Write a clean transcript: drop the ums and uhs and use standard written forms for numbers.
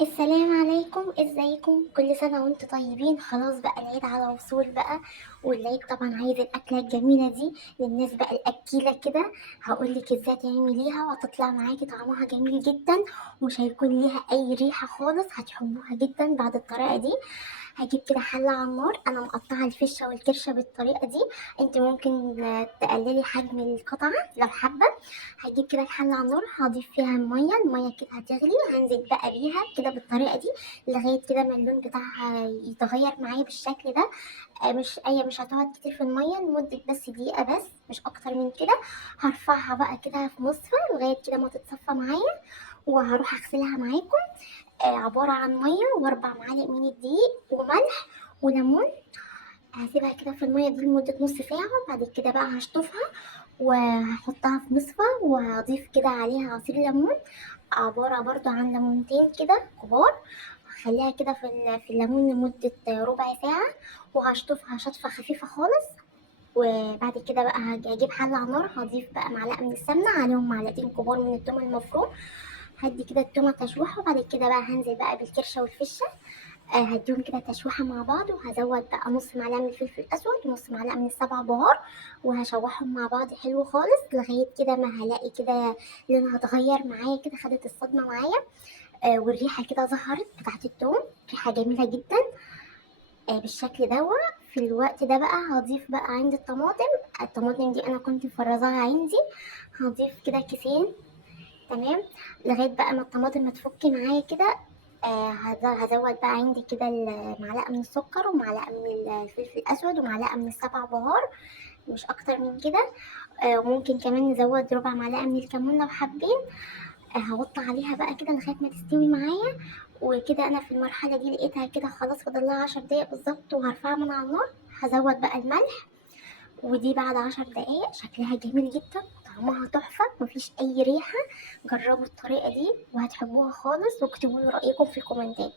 السلام عليكم، ازيكم؟ كل سنة وانتم طيبين. خلاص بقى العيد على وصول بقى، والعيد طبعا عايز الأكلة الجميلة دي للناس بقى الأكيلة كده. هقولك ازاي تعمليها وهتطلع معاكي طعمها جميل جدا، ومش هيكون ليها أي ريحة خالص، هتحبوها جدا بعد الطريقة دي. هجيب كده حلة على النار، أنا مقطعة الفشة والكرشة بالطريقة دي. انت ممكن تقللي حجم القطعة لو حابة. هجيب كده الحلة على النار، هضيف فيها المية كده هتغلي، هنزل بقى بيها كده بالطريقة دي لغاية كده ما اللون بتاعها يتغير معايا بالشكل ده. مش هتقعد كتير في المية، لمدة بس دقيقة بس، مش أكتر من كده. هرفعها بقى كده في مصفى لغاية كده ما تتصفى معايا، وهروح أغسلها معاكم. عبارة عن مية وأربع معالق من الدقيق وملح وليمون. هسيبها كده في المية دي لمدة نص ساعة، وبعد كده بقى هشطفها وهحطها في مصفى، وهضيف كده عليها عصير ليمون، عبارة برضو عن ليمونتين كده كبار. هخليها كده في الليمون لمدة ربع ساعة، وهشطفها شطفة خفيفة خالص. وبعد كده بقى هجيب حلة على النار، هضيف بقى معلقة من السمنة، عليهم معلقتين كبار من التوم المفروم. هدي كده التومة تشويحة، وبعد كده بقى هنزل بقى بالكرشة والفشة. هديهم كده تشويحة مع بعض، وهزود بقى نص معلقة من الفلفل الأسود ونص معلقة من السبع بهار، وهشوحهم مع بعض حلو خالص لغاية كده ما هلاقي كده لونها اتغير معايا كده، خدت الصدمة معايا. والريحة كده ظهرت بتاعت التوم، ريحة جميلة جدا. بالشكل دوا. في الوقت ده بقى هضيف بقى عندي الطماطم دي أنا كنت مفرزاها عندي. هضيف كده كيسين. تمام. لغاية بقى ما الطماطم ما تفك معايا كده. هزود بقى عندي كده معلقة من السكر، ومعلقة من الفلفل الأسود، ومعلقة من السبع بهار، مش أكتر من كده. وممكن كمان نزود ربع معلقة من الكمون لو حابين. هوطي عليها بقى كده لغاية ما تستوي معايا. وكده أنا في المرحلة دي لقيتها كده خلاص، فاضلها 10 دقايق بالظبط وهرفعها من على النار. هزود بقى الملح. ودي بعد 10 دقايق شكلها جميل جدا، طعمها تحفة، مفيش أي ريحة. جربوا الطريقة دي وهتحبوها خالص، واكتبوا لي رأيكم في الكومنتات.